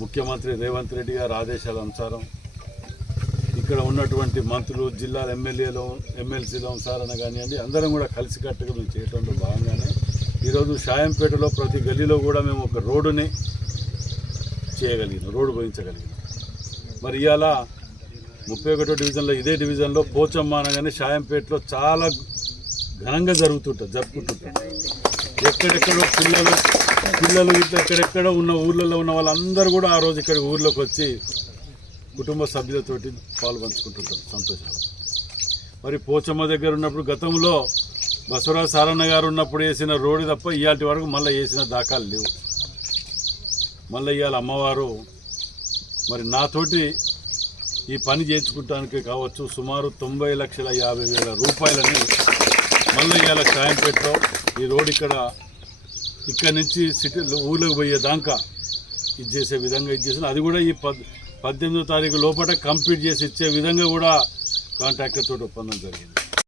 ముఖ్యమంత్రి రేవంత్ రెడ్డి గారి ఆదేశాల అనుసారం ఇక్కడ ఉన్నటువంటి మంత్రులు, జిల్లా ఎమ్మెల్యేలు, ఎమ్మెల్సీలు అనుసారణ కానివ్వండి, అందరం కూడా కలిసికట్టుగా మేము చేయడంలో భాగంగానే ఈరోజు షాయంపేటలో ప్రతి గల్లీలో కూడా మేము ఒక రోడ్డుని చేయగలిగినాం, రోడ్డు పోయించగలిగినాం. మరి ఇవాళ 31వ డివిజన్లో, ఇదే డివిజన్లో పోచమ్మ అనగానే షాయంపేటలో చాలా ఘనంగా జరుపుకుంటుంటాం. ఎక్కడెక్కడో పిల్లలు ఇట్లా ఎక్కడెక్కడో ఉన్న ఊర్లలో ఉన్న వాళ్ళందరూ కూడా ఆ రోజు ఇక్కడ ఊర్లోకి వచ్చి కుటుంబ సభ్యులతోటి పాలు పంచుకుంటుంటారు సంతోషాలు. మరి పోచమ్మ దగ్గర ఉన్నప్పుడు గతంలో బసవరాజు సారన్న గారు ఉన్నప్పుడు వేసిన రోడ్డు తప్ప ఇవాళ వరకు మళ్ళీ వేసిన దాఖలు లేవు. మళ్ళీ ఇవాళ అమ్మవారు మరి నాతోటి ఈ పని చేయించుకుంటానికి కావచ్చు సుమారు 90,50,000 రూపాయలని మళ్ళీ ఇవాళ షాయంపేటలో ఈ రోడ్డు ఇక్కడ నుంచి సిటీ ఊళ్ళోకి పోయేదాకా ఇది చేసే విధంగా చేసిన, అది కూడా ఈ 18వ తారీఖు లోపల కంప్లీట్ చేసి ఇచ్చే విధంగా కూడా కాంట్రాక్టర్ తోటి ఒప్పందం జరిగింది.